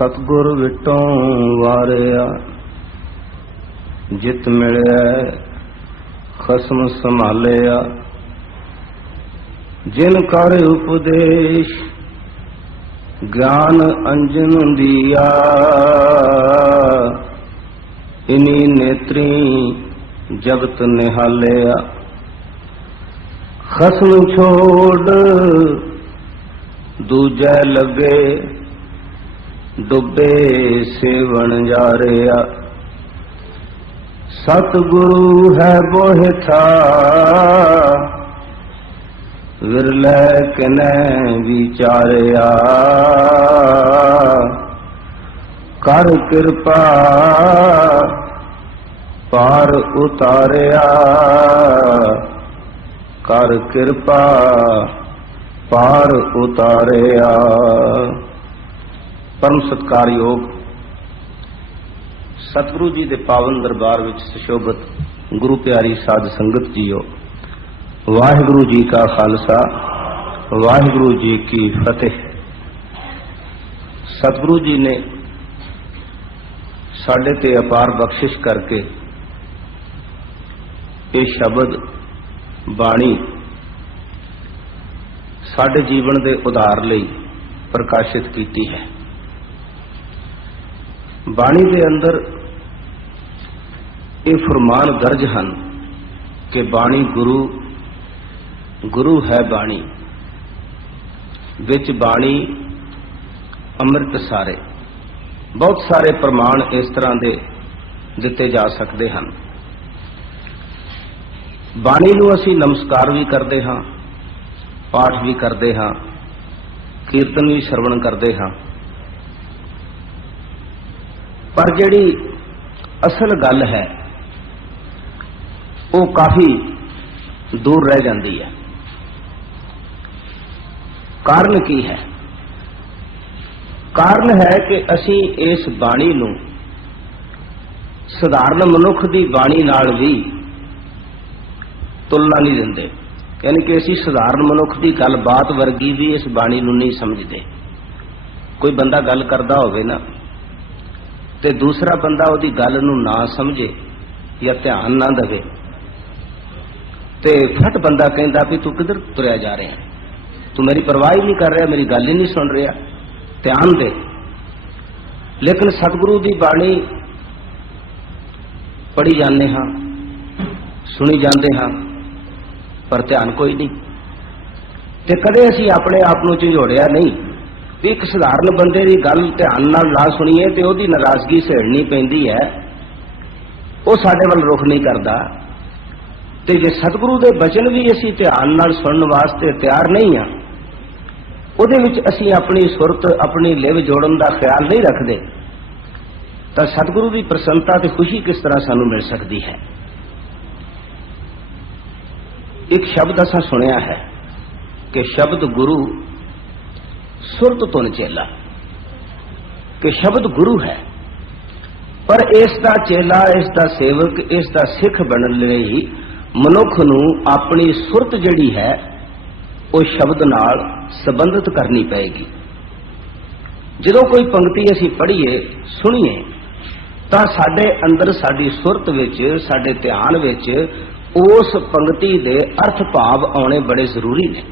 सतगुर विटों वारिया जित मिलिया खसम संभालिया। जिन कर उपदेश ज्ञान अंजन दिया। इनी नेत्री जगत निहालिया। खसम छोड़ दूजे लगे डुबे सेवन जा रहा। सतगुरु है बोह था विरले किने विचारिया। कर कृपा पार उतारिया। कर कृपा पार उतारिया। परम सत्कारयोग सतगुरु जी के पावन दरबार विच सुशोभित गुरु प्यारी साध संगत जीओ, वाहिगुरु जी का खालसा वाहिगुरु जी की फतेह। सतगुरु जी ने साडे ते अपार बख्शिश करके ये शब्द बाणी साडे जीवन के उधार लई प्रकाशित कीती है। बाणी के अंदर ये फरमान दर्ज हैं कि बाणी गुरु गुरु है बाणी विच बाणी अमृत सारे। बहुत सारे प्रमाण इस तरह के दिते जा सकते हैं। बाणी नूं असीं नमस्कार भी करते हाँ, पाठ भी करते हाँ, कीर्तन भी श्रवण करते हाँ, पर जिहड़ी असल गल है वो काफी दूर रह जाती है। कारण की है? कारण है कि असी इस बाणी नूं साधारण मनुख की बाणी नाल भी तुलना नहीं देंदे। यानी कि असी साधारण मनुख की गलबात वर्गी भी इस बाणी नूं नहीं समझते। कोई बंदा गल करदा होवे ना ते दूसरा बंदा उहदी गल नूं ना समझे या ध्यान ना देवे ते फट बंदा कहंदा भी तू किधर तुरया जा रहा है, तू मेरी परवाह ही नहीं कर रहा, मेरी गल ही नहीं सुन रहा, ध्यान दे। लेकिन सतगुरु की बाणी पढ़ी जाने हाँ, सुनी जाते हाँ, पर ध्यान कोई नहीं। ते कदे असी अपने आप को झिझोड़िया नहीं भी एक साधारण बंदे की गल ध्यान नाल ना सुनीए तो उसकी नाराजगी सहेड़नी पैंदी है, वो साडे वल रुख नहीं करता। ते जे सतगुरु के बचन भी असी ध्यान नाल सुनने वास्ते तैयार नहीं हाँ, उहदे विच असी अपनी सुरत अपनी लिव जोड़न का ख्याल नहीं रखते, तो सतगुरु की प्रसन्नता ते खुशी किस तरह सानू मिल सकती है। एक शब्द असा सुनिया है कि शब्द गुरु सुरत तुन चेला, कि शब्द गुरु है, पर इसका चेला इसका सेवक इसका सिख बनने लई मनुख नूं अपनी सुरत जिहड़ी है वो शब्द नाल संबंधित करनी पएगी। जदों कोई पंक्ति असी पढ़ीए सुनीए तां साडे अंदर साडी सुरत विच साडे ध्यान विच उस पंक्ति दे अर्थ भाव आने बड़े जरूरी ने।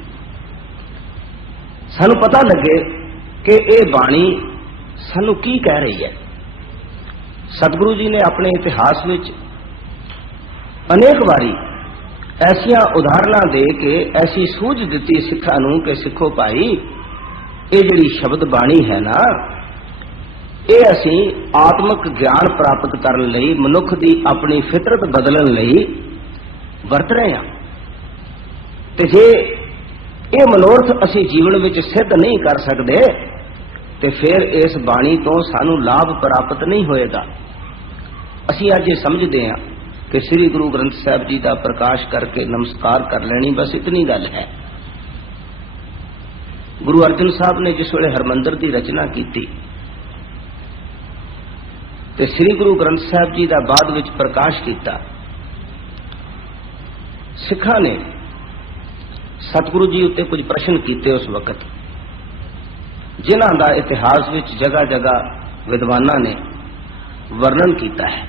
सानू पता लगे कि ये बाणी सानू की कह रही है। सतगुरु जी ने अपने इतिहास विच अनेक बारी ऐसिया उदाहरणा दे के ऐसी सूझ दी सिखा नूं कि सिखो भाई ये जिहड़ी शब्द बाणी है ना, ये असी आत्मक ज्ञान प्राप्त करने लई मनुख की अपनी फितरत बदलने लई वरत रहे हैं। ते जे ये मनोरथ असी जीवन में सिद्ध नहीं कर सकते तो फिर इस बाणी तो सानू लाभ प्राप्त नहीं होएगा। असी अज ये समझते हैं कि श्री गुरु ग्रंथ साहब जी का प्रकाश करके नमस्कार कर लेनी, बस इतनी गल है। गुरु अर्जन साहब ने जिस वेले हरमंदिर की रचना की ते श्री गुरु ग्रंथ साहब जी का बाद विच प्रकाश किया, सिखा ने सतगुरु जी उत्ते कुछ प्रश्न किए उस वक्त। जिन्हां दा इतिहास विच जगह जगह विद्वानां ने वर्णन किया है।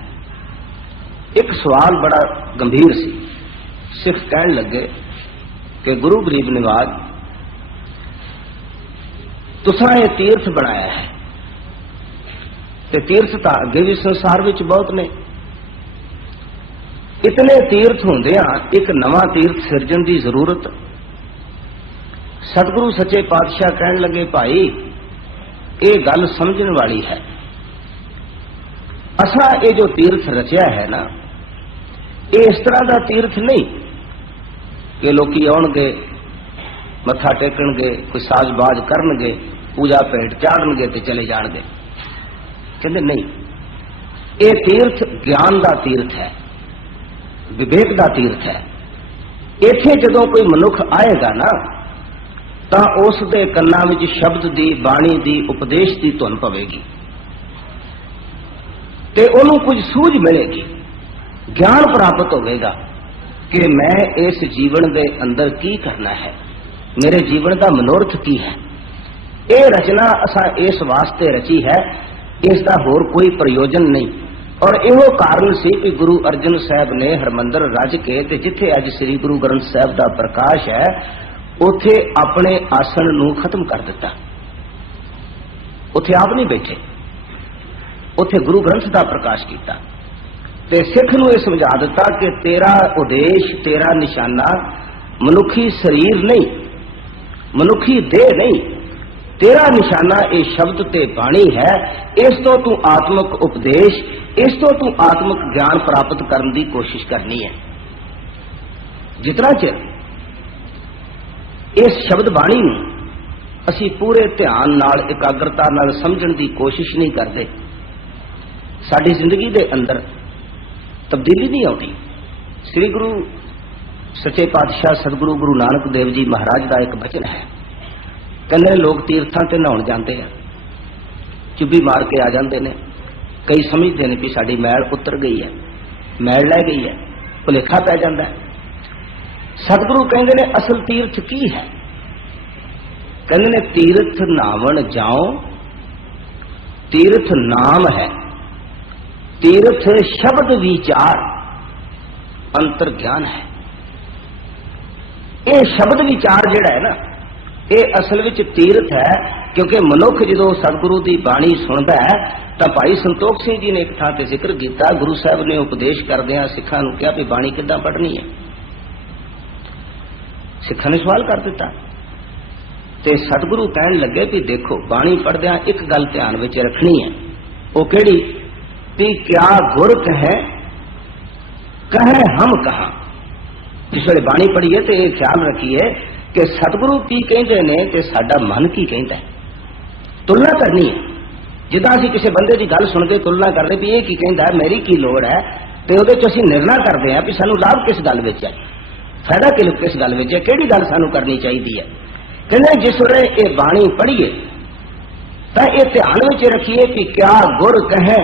एक सवाल बड़ा गंभीर सी। सिख कहन लगे कि गुरु गरीब निवाज, तुसां ये तीर्थ बनाया है, ते तीर्थ तां अगे भी संसार विच बहुत ने, इतने तीर्थ होंदियां एक नवां तीर्थ सिरजण की जरूरत। सतगुरु सच्चे पातशाह कहन लगे, भाई ये गल समझण वाली है। असा ये जो तीर्थ रचिया है ना, ये इस तरह का तीर्थ नहीं कि लोग आउणगे, मत्था टेकणगे, कोई साजबाज करनगे, पूजा भेंट चाढ़नगे ते चले जाणगे। कहते नहीं, ये तीर्थ ज्ञान का तीर्थ है, विवेक का तीर्थ है। इत्थे जदों कोई मनुख आएगा ना, तां उस दे कन्नां विच शब्द दी, बाणी दी, उपदेश दी धुन पवेगी ते उहनूं कुछ सूझ मिलेगी, ज्ञान प्राप्त होगा कि मैं इस जीवन दे अंदर की करना है, मेरे जीवन का मनोरथ की है। ये रचना असा इस वास्ते रची है, इसका होर कोई प्रयोजन नहीं। और इहो कारण सी कि गुरु अर्जन साहब ने हरमंदर रज के ते जिथे अज श्री गुरु ग्रंथ साहब का प्रकाश है, उथे अपने आसन नूं खत्म कर दिता। उथे आप नहीं बैठे, उथे गुरु ग्रंथ का प्रकाश किया ते सिख नूं यह समझा दिता कि तेरा उद्देश, तेरा निशाना मनुखी शरीर नहीं, मनुखी देह नहीं, तेरा निशाना ये शब्द ते बाणी है। इस तो तू आत्मक उपदेश, इस तो तू आत्मक ज्ञान प्राप्त करने की कोशिश करनी है। जितना चिर इस शब्द बाणी नूं असी पूरे ध्यान नाल, एकाग्रता नाल समझण की कोशिश नहीं करते, साडी जिंदगी दे अंदर तब्दीली नहीं आती। श्री गुरु सच्चे पातशाह सतगुरु गुरु नानक देव जी महाराज का एक वचन है, कहने लोग तीर्थां ते नहाउण जाते हैं, चुब्बी मार के आ जाते हैं। कई समझते हैं कि साडी मैल उतर गई है, मैल लै गई है, भुलेखा पै जाता है। सतगुरु कहते ने असल तीर्थ की है? कहते ने तीर्थ नावण जाओ, तीर्थ नाम है, तीर्थ शब्द विचार अंतर ज्ञान है। ये शब्द विचार जिहड़ा है ना, ये असल विच तीर्थ है। क्योंकि मनुख जो सतगुरु की बाणी सुनता है, तो भाई संतोख सिंह जी ने एक थां ते जिक्र किया, गुरु साहब ने उपदेश करदिआं सिखां नूं कहा भी बाणी किद्दां पढ़नी है। सिखां ने सवाल कर दिता ते सतगुरु कहन लगे भी देखो, बाणी पढ़दिआं एक गल ध्यान विच रखनी है, वो किहड़ी भी क्या गुर कहे कहे हम कहां। जिस वेले बाणी पढ़ीए तो यह ख्याल रखिए कि सतगुरु की कहते ने ते साडा मन की कहता है। तुलना करनी है, जिदा असीं किसी बंदे की गल सुनते तुलना करते भी ये की कहता है, मेरी की लोड़ है, तो उहदे च असीं निर्णय करते हैं भी सानूं लाभ किस गल विच है, फायदा किस गल विच है, किहड़ी गल सानूं करनी चाहिए है। कहते जिस वेले ये बाणी पढ़ीए तो यह ध्यान विच रखिए कि क्या गुर कहे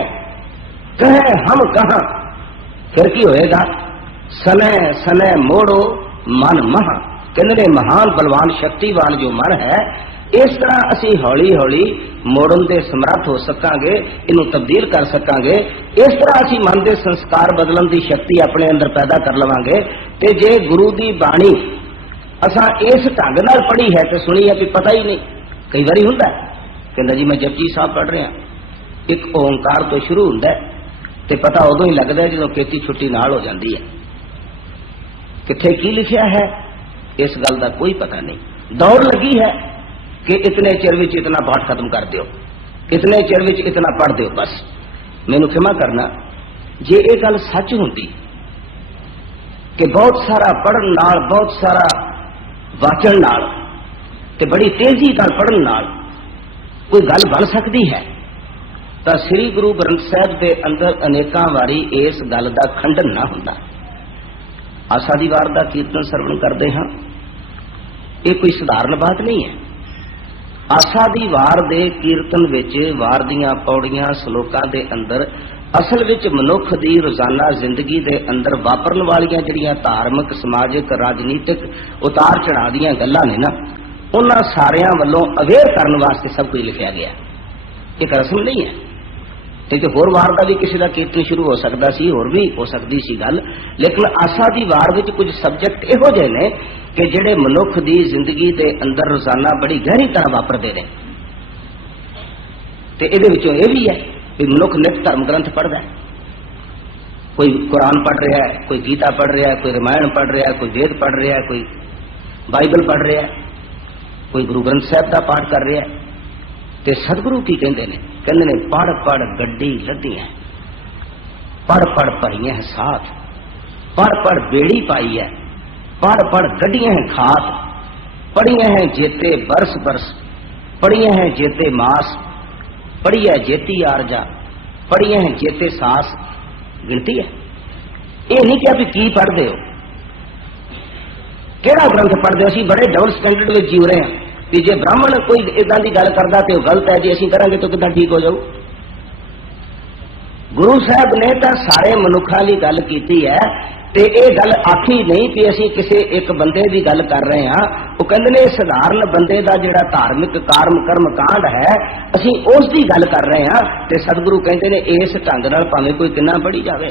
कहे हम कहां। फिर की होएगा, सनय सनय मोड़ो मन महा। कहते ने महान बलवान शक्तिवान जो मन है, इस तरह असी हौली हौली मोड़न दे समर्थ हो सकांगे, इनू तब्दील कर सकांगे। इस तरह असी मन दे संस्कार बदलन की शक्ति अपने अंदर पैदा कर लवांगे। ते जे गुरु की बाणी असा इस ढंग नाल पढ़ी है तो सुनी है भी पता ही नहीं। कई बारी हुंदा कहंदा जी मैं जपजी साहब पढ़ रहा, एक ओंकार तो शुरू हुंदा ते पता उदों ही लगता है जो खेती छुट्टी नाल हो जाती है। किथे की लिखिया है इस गल का कोई पता नहीं। दौड़ लगी है कि इतने चिर विच इतना पाठ खत्म कर दो, इतने चिर विच इतना पढ़ दो। बस मैनू क्षमा करना जे ये गल सच होंदी कि बहुत सारा पढ़न नाल, बहुत सारा वाचन नाल ते बड़ी तेजी नाल पढ़न नाल कोई गल बन सकती है, तो श्री गुरु ग्रंथ साहब के अंदर अनेकां वारी इस गल का खंडन ना हुंदा। आसा दी वार का कीर्तन सरवण करते हाँ, ये कोई साधारण बात नहीं है। आसा दी वार दे कीर्तन विच वार दियां पौड़ियां श्लोकां दे अंदर असल विच मनुख दी रोजाना जिंदगी दे अंदर वापरन वालियां जिहड़ियां धार्मिक समाजिक राजनीतिक उतार चढ़ाव दीयां गल्लां ने ना, उन्हां सारियां वल्लों अवेयर करने वास्ते सब कुछ लिखा गया। एक रस्म नहीं है, नहीं तो होर वार का भी किसी का कीर्तन शुरू हो सकता सी, होर भी हो सकती सी गल, लेकिन आसा की वार में कुछ सब्जैक्ट इहो जिहे ने कि जिहड़े मनुख की जिंदगी के अंदर रोजाना बड़ी गहरी तरह वापरते हैं। तो ये भी है भी मनुख नित धर्म ग्रंथ पढ़ता है, कोई कुरान पढ़ रहा है, कोई गीता पढ़ रहा है, कोई रामायण पढ़ रहा है, कोई वेद पढ़ रहा है, कोई बाइबल पढ़ रहा है, कोई गुरु ग्रंथ साहब का पाठ कर रहा है। तो सतगुरु की कहते ने पढ़ पढ़ गड्डी लदी है, पढ़ पढ़ भरिया है साथ, पढ़ पढ़ बेड़ी पाई है, पढ़ पढ़ गड्डियां हैं खात, पढ़िया हैं जेते बरस बरस, पढ़िया हैं जेते मास, पढ़ी है जेती आरजा, पढ़िया हैं जेते सास। गिनती है, ये नहीं क्या भी की पढ़ते हो, केड़ा ग्रंथ पढ़ते हो। असीं बड़े डबल स्टैंडर्ड में जीव रहे हैं कि जे ब्राह्मण कोई इदां दी गल करदा ते गलत है, जे असीं करांगे तो किदां ठीक हो जाऊ। गुरु साहब ने तो सारे मनुखा की गल कीती है, ते ये गल आखी नहीं कि असीं किसी एक बंदे की गल कर रहे हैं। वो कहंदे ने साधारण बंदे का जिहड़ा धार्मिक कर्म कांड है, असीं उस दी गल कर रहे हैं। ते सतगुरु कहंदे ने इस ढंग नाल भावें कोई किन्ना पढ़ी जावे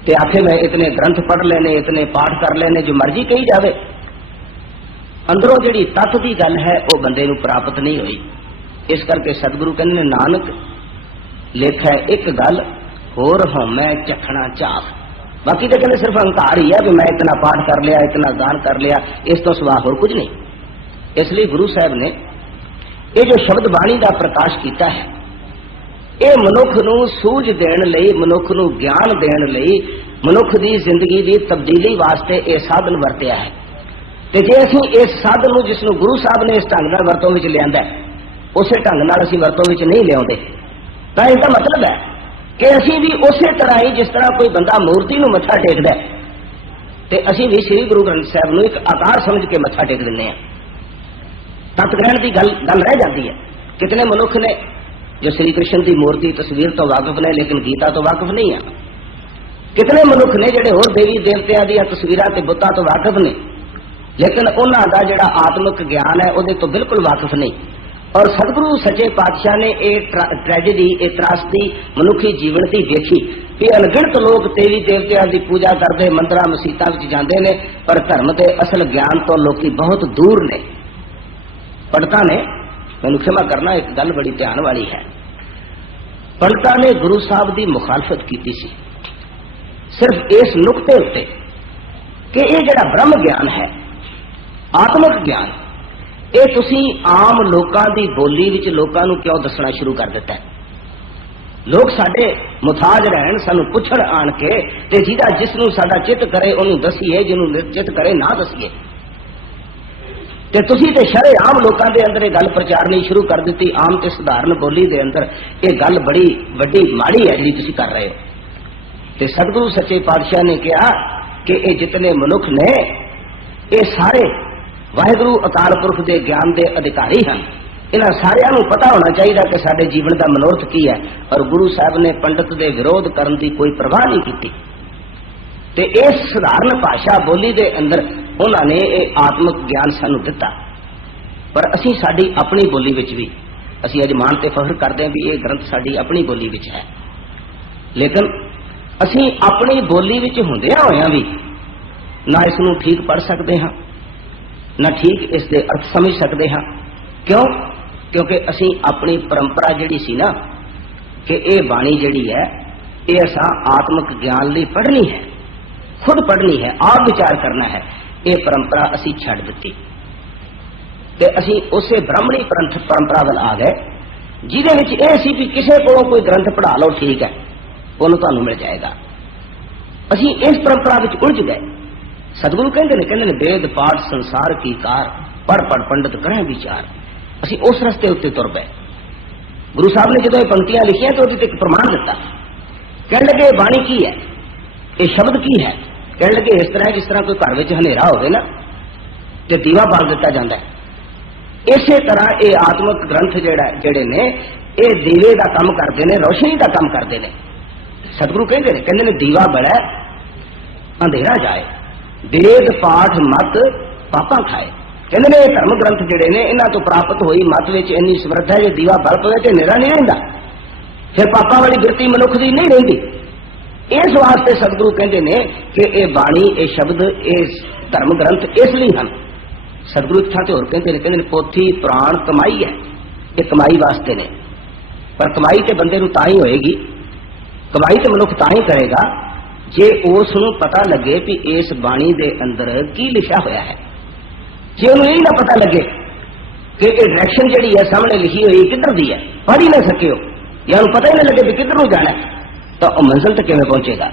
ते आखे मैं इतने ग्रंथ पढ़ लेने, इतने पाठ कर लेने, जो मर्जी कही जावे, अंदरों जिहड़ी तत्त की गल है वो बंदे नूं प्राप्त नहीं हुई। इस करके सतगुरु कहंदे ने नानक लेखा एक गल होर होमै चखना चाह। बाकी तो कहते सिर्फ अहंकार ही है कि मैं इतना पाठ कर लिया, इतना दान कर लिया, इस तो सिवा होर कुछ नहीं। इसलिए गुरु साहब ने ये जो शब्द बाणी का प्रकाश किया है, ये मनुख नूं सूझ देण लई, मनुख नूं ज्ञान देण लई, मनुख की जिंदगी की तब्दीली वास्ते यह साधन वरत्या है। तो जे असीं इस साधन नूं जिसनूं गुरु साहब ने इस ढंग नाल वरतों विच लिआंदा है, उसे ढंग नाल असीं वरतों विच नहीं लिआउंदे, तां इसदा मतलब है कि असीं भी उस तरह ही जिस तरह कोई बंदा मूर्ति नूं मत्था टेकदा है, ते असीं भी श्री गुरु ग्रंथ साहब नूं एक आकार समझ के मत्था टेक दिंदे हां। तत् ग्रहण की गल रह जाती है। कितने मनुख ने जो श्री कृष्ण की मूर्ति तस्वीर तो वाकिफ ने, लेकिन गीता तो वाकिफ नहीं है। कितने मनुख ने जिहड़े होर देवी देवतियां दी तस्वीरां ते बुतां तो वाकिफ ने, लेकिन उन्हां दा जिहड़ा आत्मिक ज्ञान है उहदे तो बिल्कुल वाकिफ नहीं। और सतगुरु सच्चे पातशाह ने एक ट्रैजेडी, एक त्रासदी मनुखी जीवन की देखी कि अनगिनत लोग देवी देवतियां की पूजा करते, मंदिर मसीतां विच जांदे ने, पर धर्म के असल ज्ञान तो लोग बहुत दूर ने। पंडितां ने, मैनूं क्षमा करना एक गल बड़ी ध्यान वाली है, पंडितां ने गुरु साहब की मुखालफत की सी सिर्फ इस नुकते उत्ते कि यह जिहड़ा ब्रह्म ज्ञान है, आत्मिक ज्ञान, ये तुसी आम लोगों की बोली विच लोगों नूं क्यों दसना शुरू कर दिता है। लोग साडे मुथाज रहन, सानू पुछण आण के, ते जिहदा जिसनूं साडा चित करे उहनूं दसीए, जिहनूं चित करे ना दसीए। ते तुसी ते शरेआम लोगों के अंदर ये गल प्रचारनी शुरू कर दी, आम ते सधारण बोली दे अंदर ये गल बड़ी वड्डी माड़ी है जिहड़ी तुसी कर रहे हो। ते सतगुरु सच्चे पातशाह ने कहा कि ये जितने मनुख ने ये सारे वाहिगुरु अकाल पुरख के ज्ञान के अधिकारी हैं। इन्हां सारियां नूं पता होना चाहिए कि साडे जीवन का मनोरथ की है। और गुरु साहब ने पंडित के विरोध करने की कोई परवाह नहीं की। ते इस साधारण भाषा बोली के अंदर उन्होंने ये आत्मिक ज्ञान सानू दिता। पर असीं साडी अपनी बोली विच भी असीं अज मान ते फख्र करते हैं भी ये ग्रंथ साडी अपनी बोली विच है, लेकिन असीं अपनी बोली विच हुंदियां होइयां भी ना इसनूं ठीक पढ़ सकते हाँ, ना ठीक इसके अर्थ समझ सकते हाँ। क्यों? क्योंकि असीं अपनी परंपरा जिहड़ी सी ना कि ये बाणी जिहड़ी है ये असां आत्मिक ज्ञान लई पढ़नी है, खुद पढ़नी है, आप विचार करना है, ये परंपरा असीं छड्ड दित्ती ते असीं उसे ब्राह्मणी परंपरा वाल आ गए, जिहदे विच इह सी भी किसी कोलों कोई ग्रंथ पढ़ा लो ठीक है, उन्होंने तुहानूं मिल जाएगा। असीं इस परंपरा विच उलझ गए। सतगुरु कहते ने वेद पाठ संसार की कार, पढ़ पढ़ पंडित करें विचार। असीं उस रस्ते उत्ते तुर पए। गुरु साहब ने जो पंक्तियां लिखियां तो एक प्रमाण दिता, कह लगे बाणी की है, ये शब्द की है। कह लगे इस तरह जिस तरह कोई घर में हनेरा होवे ना ते दीवा बाल दिता जाता है, इस तरह ये आत्मिक ग्रंथ जेड़े ने ये दीवे का काम करते हैं, रोशनी का काम करते हैं। सतगुरु कहते ने दीवा बड़ा अंधेरा जाए, वेद पाठ मत पापा खाए। कहते ने धर्म ग्रंथ जिहड़े ने इन्हां तो प्राप्त होई मत विच इन्नी समर्थ है, जे दीवा बल पवे ते हनेरा नहीं रहिंदा, फिर पापां वाली बिरती मनुख दी नहीं रहिंदी। इस वास्ते सतगुरु कहते ने कि ये बाणी, ये शब्द, ये धर्म ग्रंथ इसलिए हम सतगुरु एक थां ते होर कहते ने पोथी पुराण कमाई है, ये कमाई वास्ते ने। पर कमाई ते बंदे नूं तां ही होएगी, कमाई ते मनुख तां ही करेगा जे उस नूं पता लगे कि इस बाणी दे अंदर की लिखा होया है। जे उन्हें यही ना पता लगे कि ये डायरेक्शन जिहड़ी है सामने लिखी हुई किधर दी है, पढ़ ही ना सके हो, या उन्हें पता ही ना लगे कि किधर नूं जाना है, तो मंजिल तक किवें पहुंचेगा।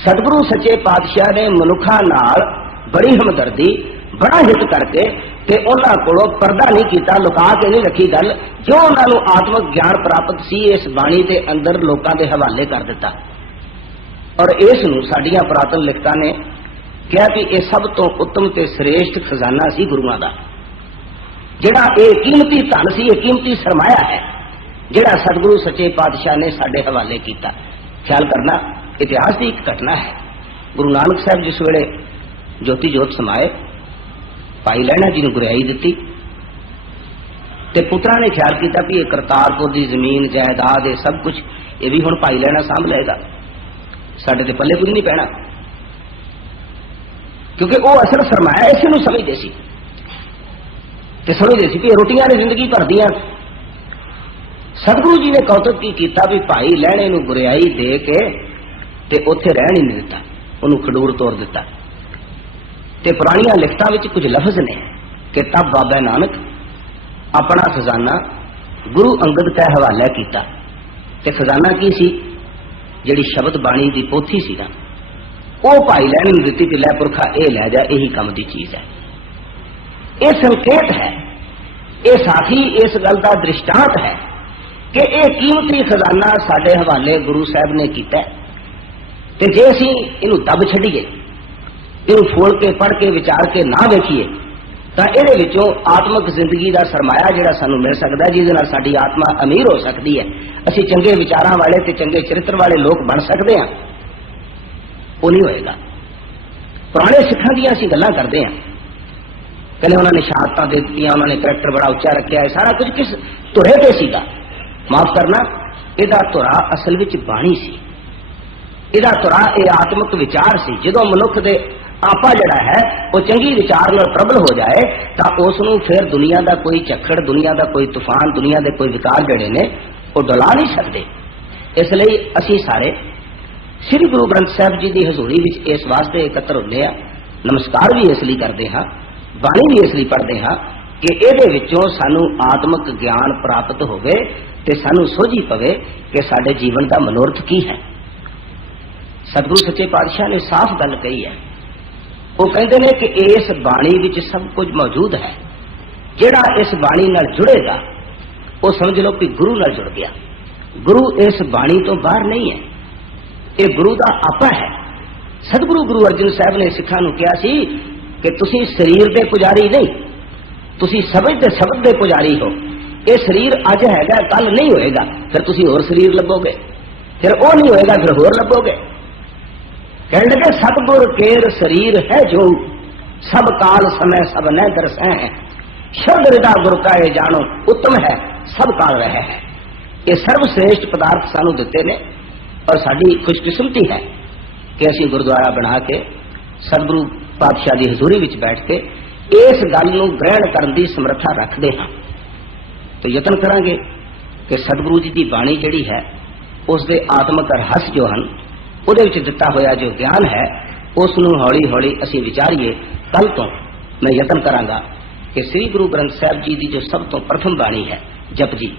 सतगुरु सच्चे पातशाह ने मनुखा नाल बड़ी हमदर्दी, बड़ा हित करके ते उन्हां कोलों पर्दा नहीं कीता, लुका के नहीं रखी गल, जो उन्हां नूं आत्मक ज्ञान प्राप्त सी इस बाणी दे अंदर लोकां दे हवाले कर दिता। और इस नूं साडीआं पुरातन लिखतां ने कहा कि यह सब तो उत्तम ते श्रेष्ठ खजाना सी गुरुआं दा, जिहड़ा ये कीमती धन सी, ये कीमती सरमाया है जिहड़ा सतगुरु सच्चे पातशाह ने साडे हवाले कीता। ख्याल करना, इतिहास की एक घटना है। गुरु नानक साहब जिस वेले ज्योति जोत समाए, भाई लहणा जी ने गुरियाई दी, ते पुत्रा ने ख्याल किया भी ये करतारपुर की जमीन जायदाद ये सब कुछ ये भी हुण भाई लहणा सांभ लेगा, साडे ते पल्ले कुछ नहीं पैना, क्योंकि वो असल सरमाया इस नूं समझदे सी ते समझदे सी कि रोटियां ने जिंदगी भर दियां। सतगुरु जी ने कौतुक की कीता भी भाई लहणे नूं गुरियाई दे के ते उत्थे रहण ही नहीं दिता, उन्होंने खडूर तोड़ दिता। ते पुरानियां लिखतां विच कुछ लफ्ज ने कि तब बाबा नानक अपना खजाना गुरु अंगद के हवाले कीता। ते खजाना की सी, जिहड़ी शब्द बाणी दी पोथी सी ना, वो भाई लहणे नूं दित्ती कि लै पुरखा ये लै जा, यही काम की चीज है। यह संकेत है, यह साथी इस गल का दृष्टांत है कि यह कीमती खजाना साडे हवाले गुरु साहब ने कीता। ते जे असीं इहनूं दब छड्डीए, इहनूं फोड़ के पढ़ के विचार के ना वेखीए, तां इहदे विचों आत्मक जिंदगी का सरमाया जिहड़ा सानूं मिल सकदा, जिहदे नाल साडी आत्मा अमीर हो सकदी है, असीं चंगे विचारां वाले ते चंगे चरित्र वाले लोग बन सकदे हां, वो नहीं होएगा। पुराने सिखां दीयां असीं गल्लां करदे हां, कहले उन्होंने शहादतां दे दित्तियां, उन्होंने करैक्टर बड़ा उच्चा रखिया, सारा कुछ किस धुरे ते सीगा। माफ करना, इहदा धुरा असल विच बाणी सी, इहदा धुरा यह आत्मक विचार सी। जदों मनुख दे आपा जिहड़ा है वो चंगी विचार नाल प्रबल हो जाए तां उस नूं फिर दुनिया का कोई झक्कड़, दुनिया का कोई तूफान, दुनिया के कोई विकार जिहड़े ने वो डुला नहीं सकते। इसलिए असीं सारे श्री गुरु ग्रंथ साहब जी की हजूरी विच इस वास्ते एकत्र होंदे आ, नमस्कार भी इसलिए करते हाँ, बाणी भी इसलिए पढ़ते हाँ कि इहदे विचों सानू आत्मक ज्ञान प्राप्त होवे ते सानू सोझी पवे कि साडे जीवन का मनोरथ की है। सतगुरु सच्चे पातशाह ने साफ गल कही है, वो कहते हैं कि इस बाणी विच सब कुछ मौजूद है, जिहड़ा इस बाणी नाल जुड़ेगा वो समझ लो कि गुरु नाल जुड़ गया। गुरु इस बाणी तो बाहर नहीं है, ये गुरु का आपा है। सतगुरु गुरु अर्जन साहब ने सिखां नूं कहा सी कि तुसीं शरीर दे पुजारी नहीं, तुसीं समझ दे शब्द दे पुजारी हो। ये शरीर अज हैगा, कल नहीं होएगा, फिर तुसीं होर शरीर लभोगे, फिर वो नहीं होएगा, फिर होर लभोगे। कहने लगे सतगुर केर शरीर है जो सब काल समय सब न दरसै है, शब्द हृदा गुर का ये जानो उत्तम है सब काल रहे है। ये सर्वश्रेष्ठ पदार्थ सानू दिते ने और साडी खुशकिस्मती है कि असीं गुरुद्वारा बना के सतगुरु पातशाह की हजूरी विच बैठ के इस गल नूं ग्रहण करने की समर्था रखते हाँ। तो यतन करांगे कि सतगुरु जी की बाणी जिहड़ी है उसके आत्मक रहस्य जो हैं उहदे विच दिता होया जो ज्ञान है उस नूं हौली हौली असीं विचारीए। कल तो मैं यतन करांगा कि श्री गुरु ग्रंथ साहब जी की जो सब तो प्रथम बाणी है जपजी,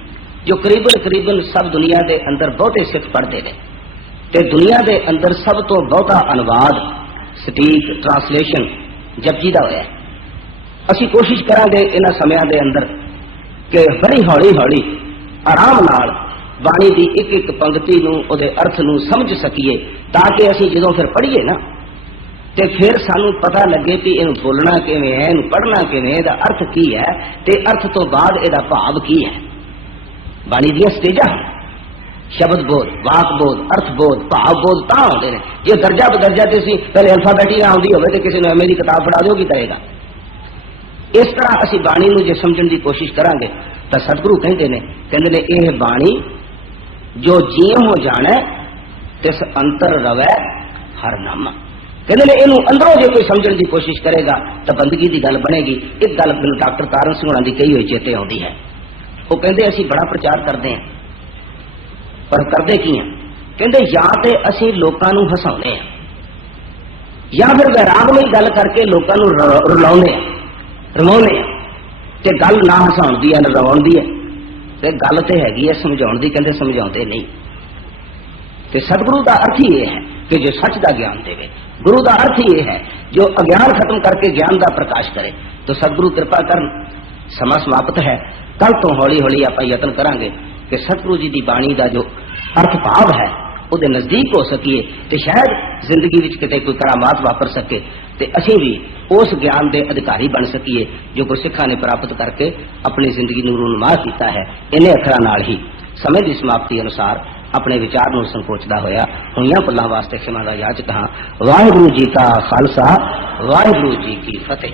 जो करीबन सब दुनिया के अंदर बहुते सिख पढ़ते हैं ते दुनिया के अंदर सब तो बहुता अनुवाद सटीक ट्रांसलेशन जपजी का होया। असीं कोशिश करांगे इन्हां समयां दे अंदर कि बड़ी हौली हौली आराम नाल बाणी की एक एक पंक्ति नूं उहदे अर्थ नूं समझ सकीए, ताकि असीं जदों फिर पढ़ीए ना ते फिर सानू पता लगे कि इहनूं बोलना किवें है, इहनूं पढ़ना किवें, इहदा अर्थ की है ते अर्थ तो बाद इहदा भाव की है। बाणी दीयां स्टेजां शब्द बोध, वाक बोध, अर्थ बोध, भाव बोध तां आउंदे ने। जे दर्जा बदर्जा ते सी पहले अल्फाबेट ही आउंदी होवे ते किसी नूं एवें दी किताब पढ़ा दिओ की करेगा। इस तरह असी बाणी नूं जे समझण की कोशिश करांगे तो सतगुरु कहते ने यह बाणी जो जीव हो जाने तिस अंतर रवै हर नामा। कहते ने इनू अंदरों जो कोई समझण की कोशिश करेगा तो बंदगी की गल बनेगी। एक गल मैनूं डॉक्टर तारण सिंह होणां दी कही हुई चेते आउंदी है। वो कहते असी बड़ा प्रचार करते हैं पर करते की हैं? कहते या तो असी लोगों नूं हसाउने हैं या फिर वैरागमई गल करके लोगों नूं रुलाउने रवाउने हैं। ते गल ना हसाउण दी है ना रवाउण दी है, ते गल तो हैगी है समझाउण दी। कहते समझाउंदे नहीं। ते सतगुरु का अर्थ ही यह है कि जो सच का ज्ञान देवे। गुरु का अर्थ ही यह है जो अज्ञान खत्म करके ज्ञान का प्रकाश करे। तो सतगुरु कृपा कर समा समाप्त है। कल तो हौली हौली आप यत्न करांगे कि सतगुरु जी की बाणी का जो अर्थ भाव है उहदे नजदीक हो सकीए तो शायद जिंदगी विच किते कोई करामात वापर सके ते असीं भी उस ज्ञान के अधिकारी बन सकीए जो गुरसिखां ने प्राप्त करके अपनी जिंदगी नूं रूनुमा कीता है। इन्हें अखरां नाल ही समय की समाप्ति अनुसार अपने विचार नूं संकोचदा होया होईयां भुल्लां वास्ते खिमा दा याचक हां। वाहिगुरू जी का खालसा वाहिगुरू जी की फतेह।